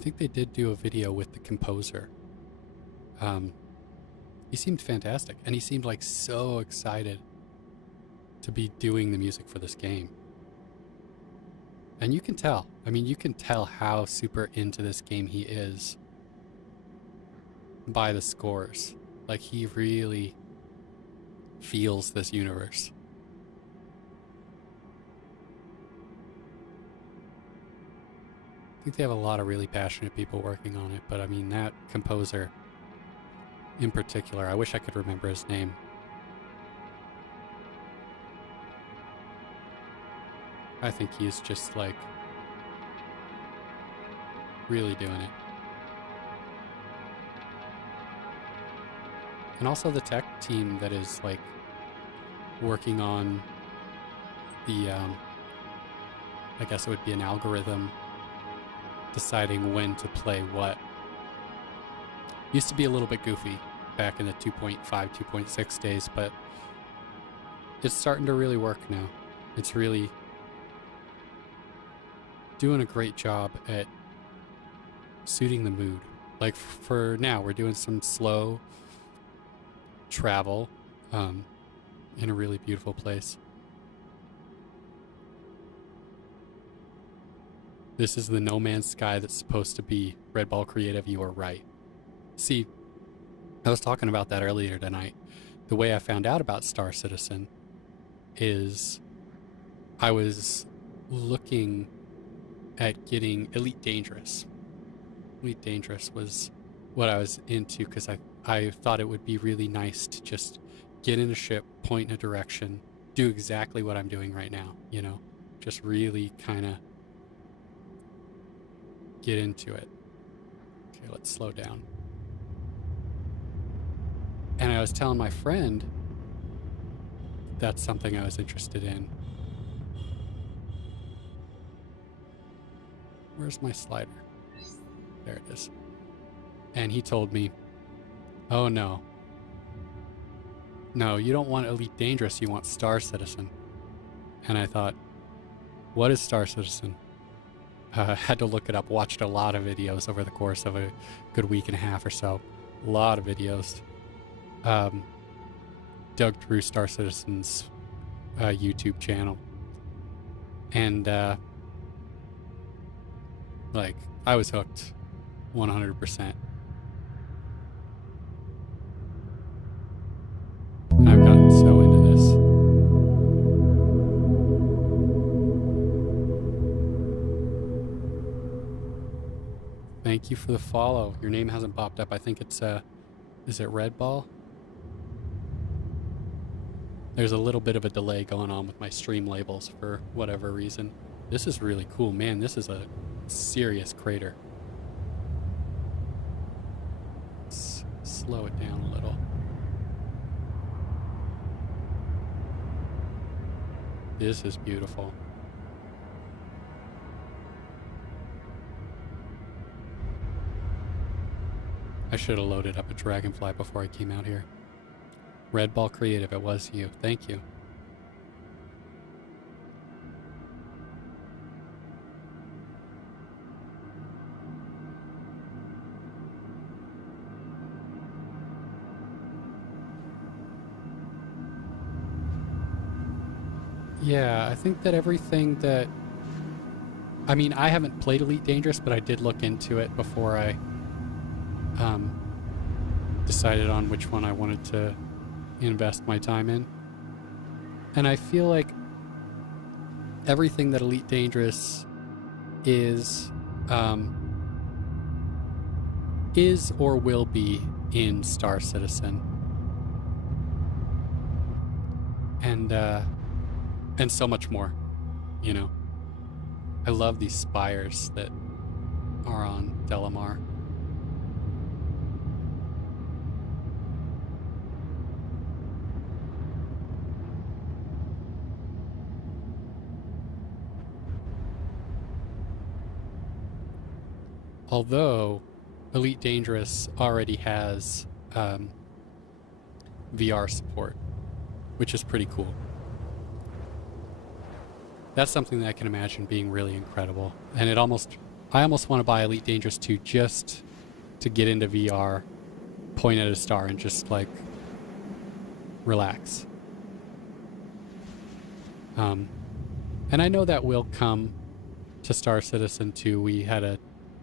think they did do a video with the composer. He seemed fantastic, and he seemed like so excited to be doing the music for this game. And you can tell. I mean, you can tell how super into this game he is by the scores. Like, he really feels this universe. I think they have a lot of really passionate people working on it, but I mean, that composer in particular, I wish I could remember his name. I think he's just like really doing it. And also the tech team that is like working on the, I guess it would be an algorithm deciding when to play what. Used to be a little bit goofy back in the 2.5, 2.6 days, but it's starting to really work now. It's really doing a great job at suiting the mood. Like for now, we're doing some slow travel in a really beautiful place. This is the No Man's Sky that's supposed to be. Red Ball Creative, you are right. See, I was talking about that earlier tonight. The way I found out about Star Citizen is I was looking at getting Elite Dangerous. Elite Dangerous was what I was into because I thought it would be really nice to just get in a ship, point in a direction, do exactly what I'm doing right now, you know? Just really kind of get into it. Okay, let's slow down. And I was telling my friend that's something I was interested in. Where's my slider? There it is. And he told me, oh no. No, you don't want Elite Dangerous, you want Star Citizen. And I thought, what is Star Citizen? Had to look it up, watched a lot of videos over the course of a good week and a half or so. A lot of videos. Dug through Star Citizen's YouTube channel. And like, I was hooked 100%. I've gotten so into this. Thank you for the follow. Your name hasn't popped up. I think it's, is it Red Ball? There's a little bit of a delay going on with my stream labels for whatever reason. This is really cool. Man, this is a serious crater. Let's slow it down a little. This is beautiful. I should have loaded up a dragonfly before I came out here. Red Ball Creative, it was you. Thank you. Yeah, I think that everything that... I mean, I haven't played Elite Dangerous, but I did look into it before I decided on which one I wanted to invest my time in. And I feel like everything that Elite Dangerous is or will be in Star Citizen. And so much more, you know. I love these spires that are on Delamar. Although Elite Dangerous already has VR support, which is pretty cool. That's something that I can imagine being really incredible. And it almost I almost want to buy Elite Dangerous 2 just to get into VR, point at a star, and just like relax. And I know that will come to Star Citizen 2. We had a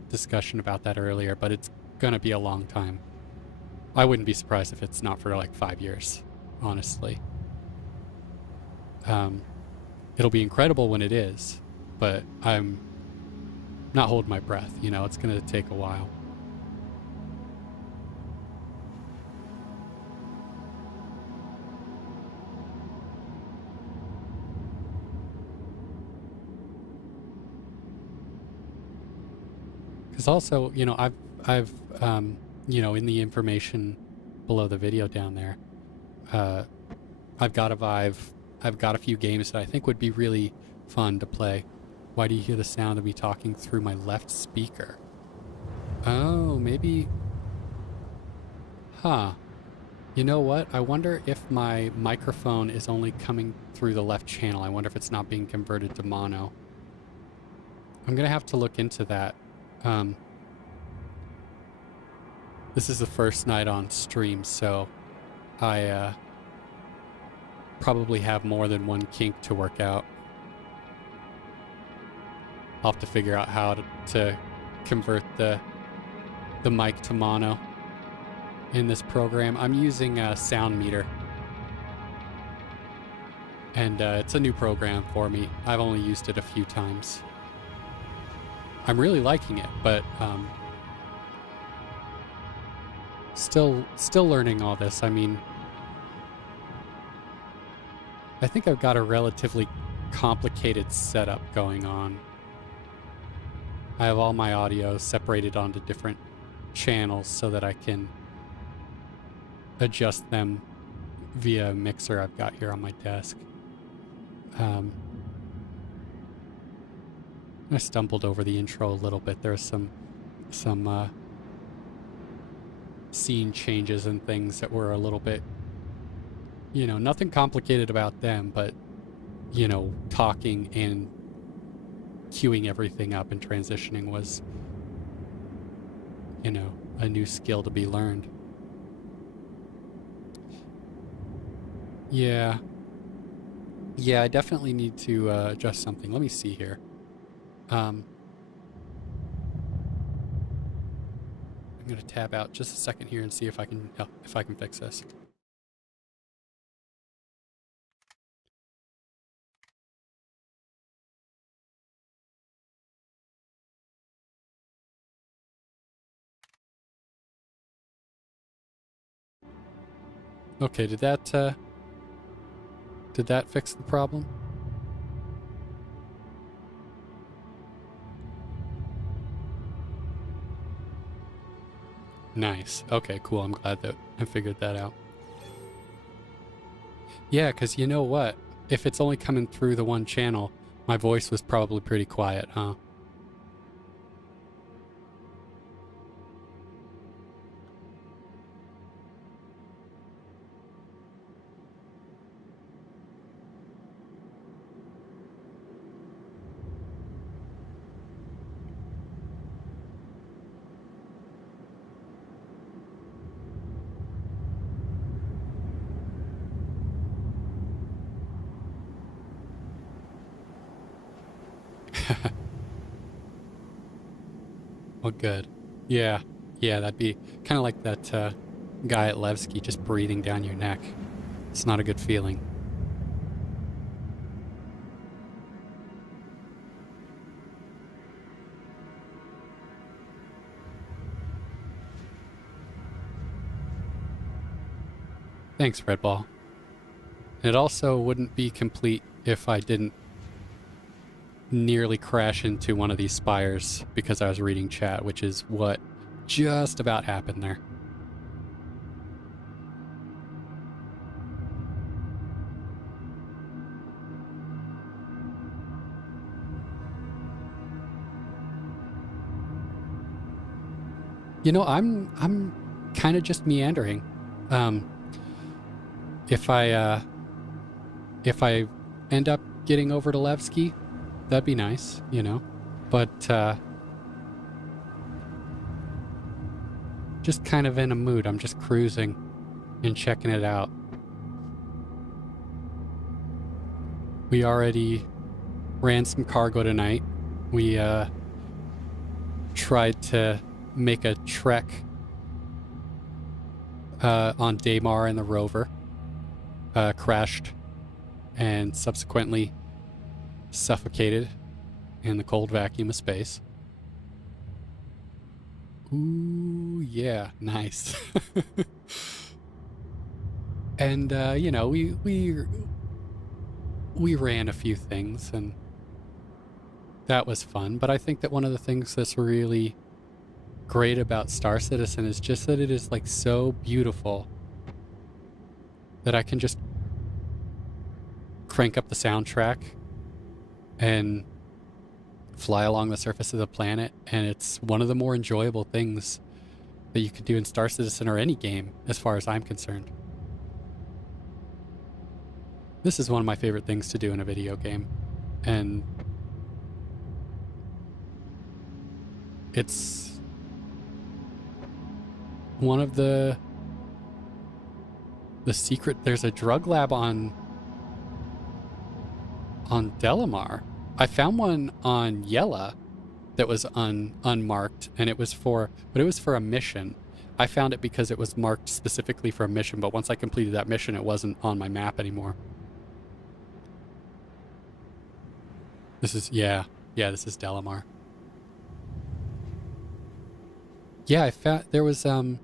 discussion about that earlier, but it's gonna be a long time. I wouldn't be surprised if it's not for like 5 years, honestly. It'll be incredible when it is, but I'm not holding my breath. You know, it's gonna take a while. Because also, you know, I've you know, in the information below the video down there, I've got a Vive. I've got a few games that I think would be really fun to play. Why do you hear the sound of me talking through my left speaker? Oh, maybe... Huh. You know what? I wonder if my microphone is only coming through the left channel. I wonder if it's not being converted to mono. I'm gonna have to look into that. This is the first night on stream, so I probably have more than one kink to work out. I'll have to figure out how to convert the mic to mono in this program. I'm using a Sound Meter, and it's a new program for me. I've only used it a few times. I'm really liking it, but still learning all this. I mean, I think I've got a relatively complicated setup going on. I have all my audio separated onto different channels so that I can adjust them via a mixer I've got here on my desk. I stumbled over the intro a little bit. There's some scene changes and things that were a little bit, you know, nothing complicated about them, but, you know, talking and queuing everything up and transitioning was, you know, a new skill to be learned. Yeah, I definitely need to adjust something. Let me see here. I'm gonna tab out just a second here and see if I can fix this. Okay, did that fix the problem? Nice. Okay, cool. I'm glad that I figured that out. Yeah, because you know what? If it's only coming through the one channel, my voice was probably pretty quiet, huh? Well, good. Yeah, that'd be kind of like that guy at Levski just breathing down your neck. It's not a good feeling. Thanks, Red Ball. It also wouldn't be complete if I didn't nearly crash into one of these spires because I was reading chat, which is what just about happened there. You know, I'm kind of just meandering. If I end up getting over to Levski, that'd be nice, you know. But just kind of in a mood. I'm just cruising and checking it out. We already ran some cargo tonight. We tried to make a trek on Delamar and the rover. Crashed and subsequently suffocated in the cold vacuum of space. Ooh, yeah, nice. And you know, we ran a few things, and that was fun. But I think that one of the things that's really great about Star Citizen is just that it is like so beautiful that I can just crank up the soundtrack and fly along the surface of the planet, and it's one of the more enjoyable things that you could do in Star Citizen or any game, as far as I'm concerned. This is one of my favorite things to do in a video game, and it's one of the secret. There's a drug lab on Delamar. I found one on Yella that was unmarked, and it was for a mission. I found it because it was marked specifically for a mission, but once I completed that mission, it wasn't on my map anymore. This is, yeah, this is Delamar. Yeah, I found there was a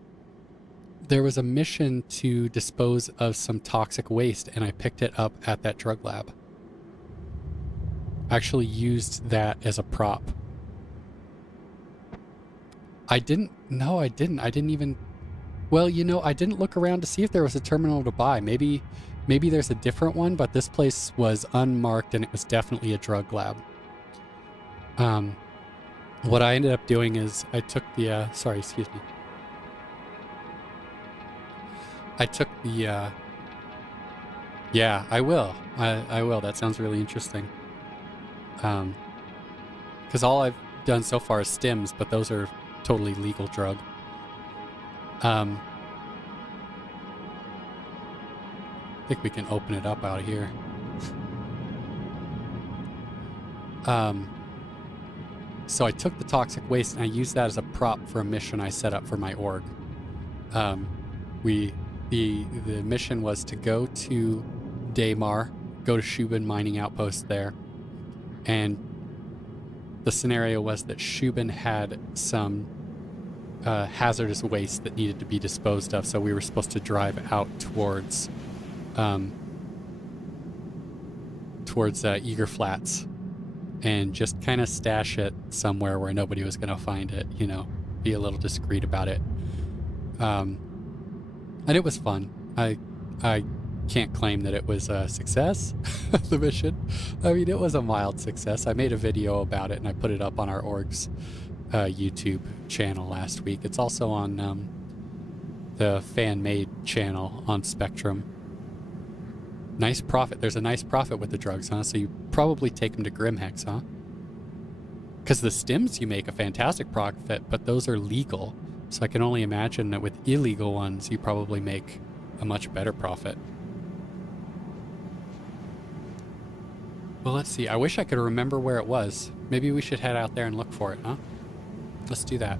mission to dispose of some toxic waste, and I picked it up at that drug lab. I actually used that as a prop. I didn't even, well, you know, I didn't look around to see if there was a terminal to buy. Maybe there's a different one, but this place was unmarked and it was definitely a drug lab. What I ended up doing is I took the, sorry, excuse me. I took the, yeah, I will. I will. That sounds really interesting. Because all I've done so far is stims, but those are totally legal drug. I think we can open it up out of here. So I took the toxic waste and I used that as a prop for a mission I set up for my org. The mission was to go to Delamar, go to Shubin mining outpost there, and the scenario was that Shubin had some hazardous waste that needed to be disposed of, so we were supposed to drive out towards Eager Flats and just kind of stash it somewhere where nobody was going to find it, you know, be a little discreet about it. And it was fun. I can't claim that it was a success, the mission. I mean, it was a mild success. I made a video about it and I put it up on our org's YouTube channel last week. It's also on the fan-made channel on Spectrum. Nice profit. There's a nice profit with the drugs, huh? So you probably take them to Grimhex, huh? Because the stims, you make a fantastic profit, but those are legal. So I can only imagine that with illegal ones, you probably make a much better profit. Well, let's see. I wish I could remember where it was. Maybe we should head out there and look for it, huh? Let's do that.